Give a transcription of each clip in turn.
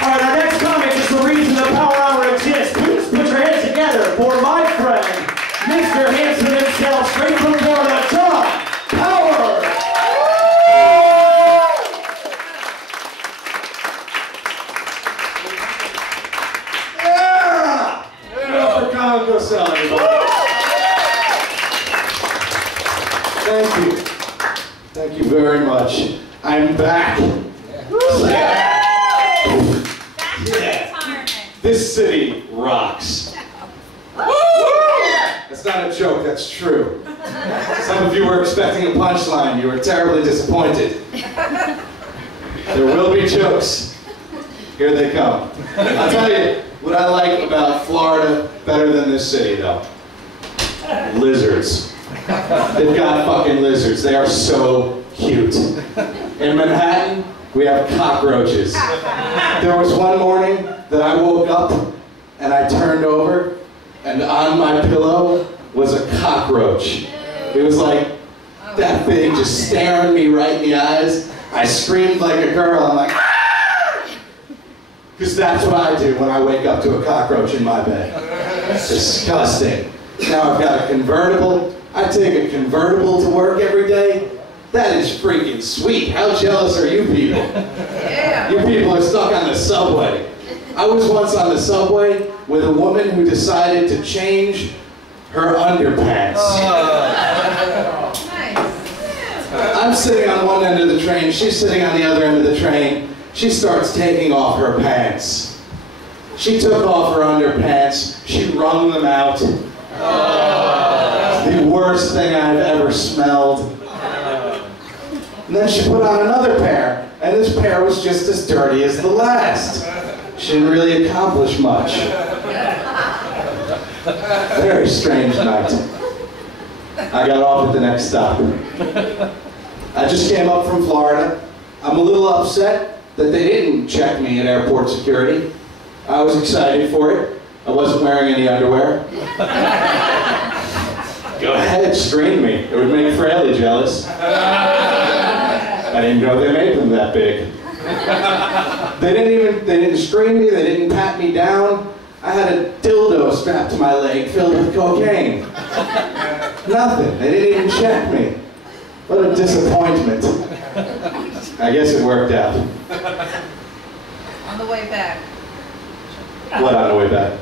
All right, our next comic is the reason the Power Hour exists. Please put your hands together for my friend, Mr. Handsome himself, straight from Florida, John Power. Yeah! Give it up for Congo Cell, everybody. Thank you. Thank you very much. I'm back. Yeah. This city rocks. That's not a joke, that's true. Some of you were expecting a punchline. You were terribly disappointed. There will be jokes. Here they come. I'll tell you what I like about Florida better than this city, though. Lizards. They've got fucking lizards. They are so cute. In Manhattan, we have cockroaches. There was one morning that I woke up and I turned over and on my pillow was a cockroach. It was like that thing just staring me right in the eyes. I screamed like a girl. I'm like, ah! Because that's what I do when I wake up to a cockroach in my bed. It's disgusting. Now I've got a convertible. I take a convertible to work every day. That is freaking sweet. How jealous are you people? Yeah. You people are stuck on the subway. I was once on the subway with a woman who decided to change her underpants. Nice. I'm sitting on one end of the train, she's sitting on the other end of the train. She starts taking off her pants. She took off her underpants, she wrung them out. The worst thing I've ever smelled. And then she put on another pair, and this pair was just as dirty as the last. She didn't really accomplish much. Very strange night. I got off at the next stop. I just came up from Florida. I'm a little upset that they didn't check me at airport security. I was excited for it. I wasn't wearing any underwear. Go ahead, screen me. It would make Fraley jealous. I didn't know they made them that big. They didn't screen me, they didn't pat me down. I had a dildo strapped to my leg filled with cocaine. Nothing, they didn't even check me. What a disappointment. I guess it worked out. On the way back. What on the way back?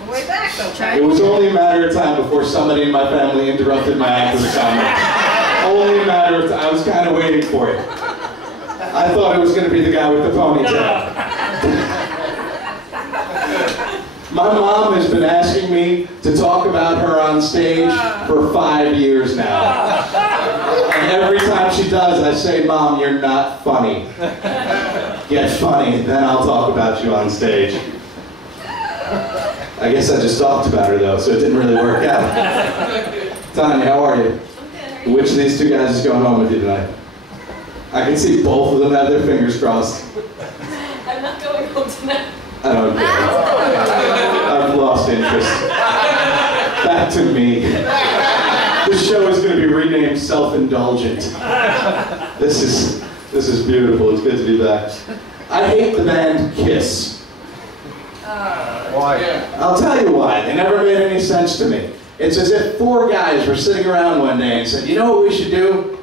On the way back, though, Chad. It was only a matter of time before somebody in my family interrupted my act as a comic. Only a matter of time. I was kind of waiting for it. I thought it was going to be the guy with the ponytail. My mom has been asking me to talk about her on stage for 5 years now. And every time she does, I say, Mom, you're not funny. Get funny, then I'll talk about you on stage. I guess I just talked about her, though, so it didn't really work out. Tanya, how are you? Which of these two guys is going home with you tonight? I can see both of them have their fingers crossed. I'm not going home tonight. I don't care. I've lost interest. Back to me. This show is going to be renamed Self-Indulgent. This is beautiful. It's good to be back. I hate the band Kiss. Why? I'll tell you why. They never made any sense to me. It's as if 4 guys were sitting around one day and said, you know what we should do?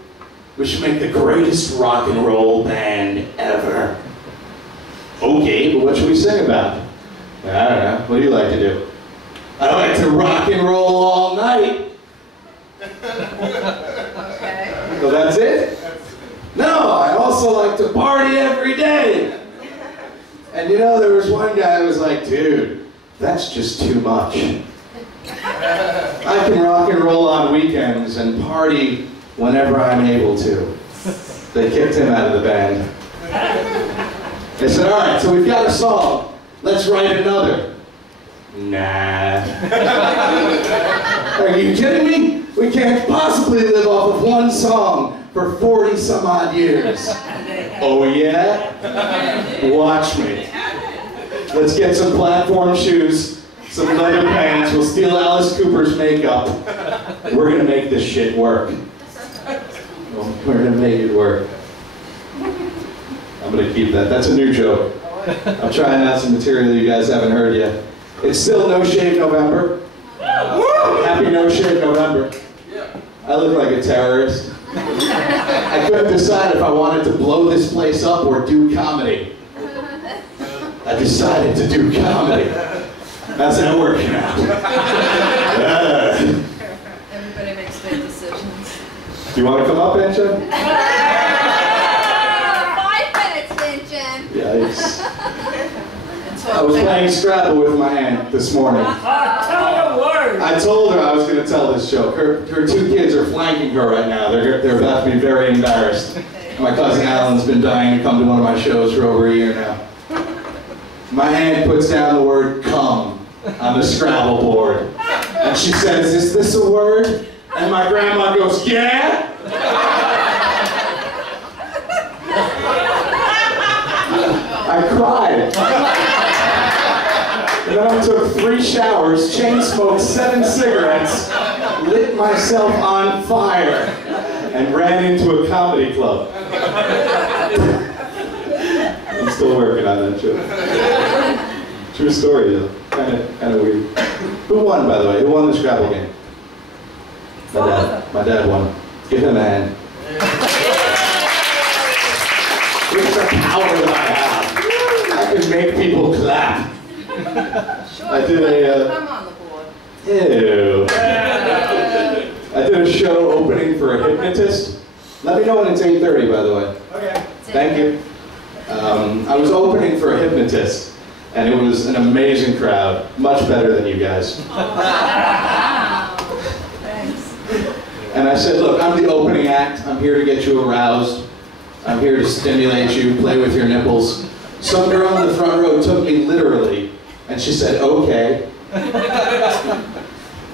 We should make the greatest rock and roll band ever. Okay, but what should we sing about? I don't know. What do you like to do? I like to rock and roll all night. Okay. So that's it? No, I also like to party every day. And you know, there was one guy who was like, dude, that's just too much. I can rock and roll on weekends and party whenever I'm able to. They kicked him out of the band. They said, all right, so we've got a song. Let's write another. Nah. Are you kidding me? We can't possibly live off of one song for 40 some odd years. Oh yeah? Watch me. Let's get some platform shoes, some leather pants, we'll steal Alice Cooper's makeup. We're gonna make this shit work. We're gonna make it work. I'm gonna keep that. That's a new joke. I'm trying out some material you guys haven't heard yet. It's still No Shave November. Happy No Shave November. I look like a terrorist. I couldn't decide if I wanted to blow this place up or do comedy. I decided to do comedy. That's not working out. Everybody makes their decisions. Do you want to come up, Ancha? 5 minutes, Vincent. Yikes. I was playing Scrabble with my aunt this morning. I told her I was going to tell this joke. Her 2 kids are flanking her right now. They're about to be very embarrassed. My cousin Alan's been dying to come to one of my shows for over a year now. My aunt puts down the word "come" on the Scrabble board. And she says, "Is this a word?" And my grandma goes, "Yeah." I cried. And then I took 3 showers, chain smoked 7 cigarettes, lit myself on fire, and ran into a comedy club. I'm still working on that joke. True story though, kind of weird. Who won, by the way? Who won the Scrabble game? My dad. My dad won. Give him a hand. Look at the power that I have. I can make people clap. Sure. I did a. Come on the board. Ew. I did a show opening for a hypnotist. Let me know when it's 8:30, by the way. Okay. Thank you. I was opening for a hypnotist, and it was an amazing crowd. Much better than you guys. Wow. Thanks. And I said, look, I'm the opening act. I'm here to get you aroused. I'm here to stimulate you, play with your nipples. Some girl in the front row took me literally, and she said, okay. And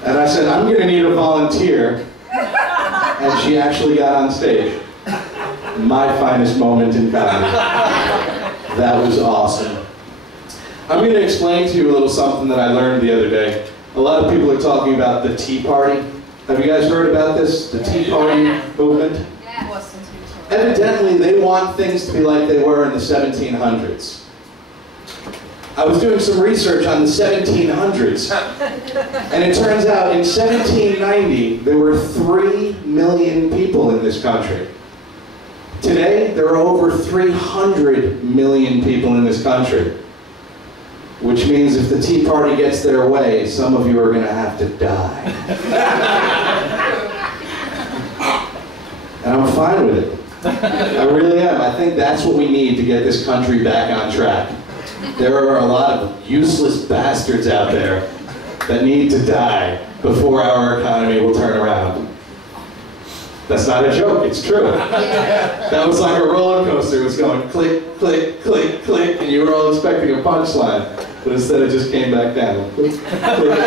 I said, I'm gonna need a volunteer. And she actually got on stage. My finest moment in comedy. That was awesome. I'm gonna explain to you a little something that I learned the other day. A lot of people are talking about the Tea Party. Have you guys heard about this? The Tea Party movement? Yeah. Boston's Evidently, they want things to be like they were in the 1700s. I was doing some research on the 1700s, and it turns out in 1790, there were 3 million people in this country. Today, there are over 300 million people in this country, which means if the Tea Party gets their way, some of you are going to have to die. And I'm fine with it. I really am. I think that's what we need to get this country back on track. There are a lot of useless bastards out there that need to die before our economy will turn around. That's not a joke, it's true. That was like a roller coaster. It was going click, click, click, click, and you were all expecting a punchline. But instead it just came back down. Click, click, click.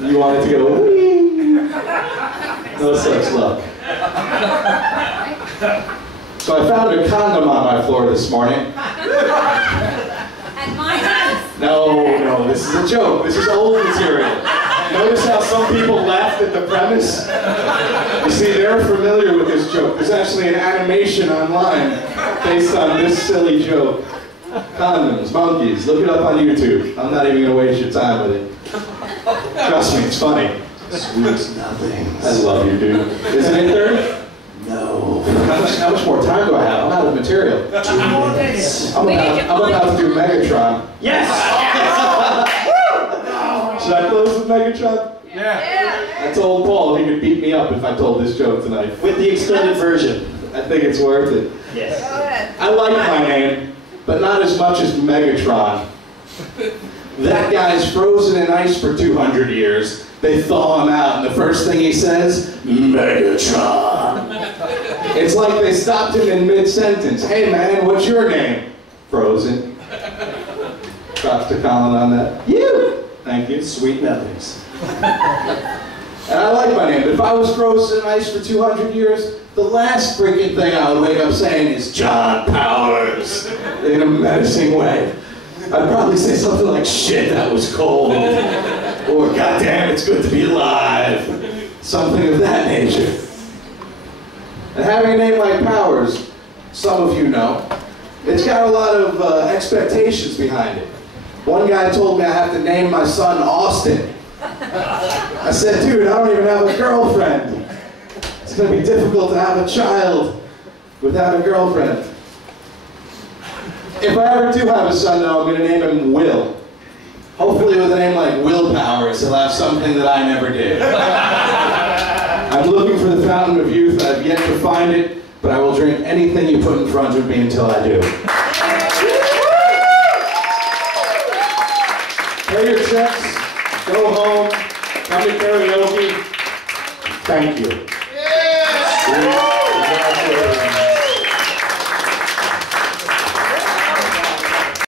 You wanted to go, whee! No such luck. So I found a condom on my floor this morning. At my house? No, this is a joke. This is old material. Notice how some people laughed at the premise? You see, they're familiar with this joke. There's actually an animation online based on this silly joke. Condoms, monkeys, look it up on YouTube. I'm not even going to waste your time with it. Trust me, it's funny. Sweet nothings. I love you, dude. Isn't it 30? No. How much more time do I have? I'm out of material. 2 minutes. I'm about to do Megatron. Yes! Should I close with Megatron? Yeah. I told Paul he could beat me up if I told this joke tonight. With the extended version. I think it's worth it. Yes. Go ahead. I like my name, but not as much as Megatron. That guy's frozen in ice for 200 years. They thaw him out, and the first thing he says, Megatron. It's like they stopped him in mid-sentence. Hey man, what's your name? Frozen. Props to Colin on that. You! Thank you. Sweet nothings. And I like my name, but if I was frozen in ice for 200 years, the last freaking thing I would wake up saying is John Powers, in a menacing way. I'd probably say something like, shit, that was cold. Or, goddamn, it's good to be alive. Something of that nature. And having a name like Powers, some of you know, It's got a lot of expectations behind it. One guy told me I have to name my son Austin. I said, dude, I don't even have a girlfriend. It's going to be difficult to have a child without a girlfriend. If I ever do have a son, though, I'm going to name him Will. Hopefully with a name like Willpower, so he'll have something that I never did. I'm looking for the fountain of youth. I've yet to find it, but I will drink anything you put in front of me until I do. Pay your checks, go home, come to karaoke. Thank you. Yeah.